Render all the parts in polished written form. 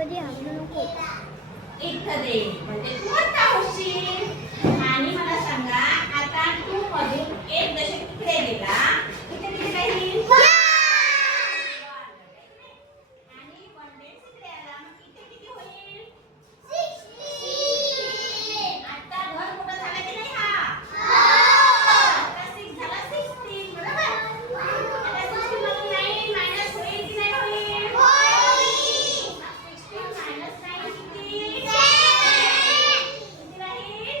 मध्ये हागू नको. इथं दे म्हणजे तू मोठा होशील. आणि मला सांगा आता 2 मधून 1 दशक तिकडे गेला इथे किती राहील? 1. आणि 1 तिकडे आला मग इथे किती होईल? 16. आता घर मोठं झालं की नाही हा? आता 6 झाला 16 बरोबर? आता 16 मधून 9 मायनस होईल की नाही होईल? 16 मायनस 9 किती? किती राहील?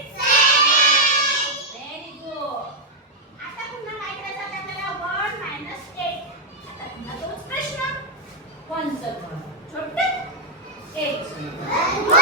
Very good. आता पुन्हा काय करायचं आता आपल्याला 1 मायनस 8. आता पुन्हा तोच प्रश्न. 1 चं छोटं 8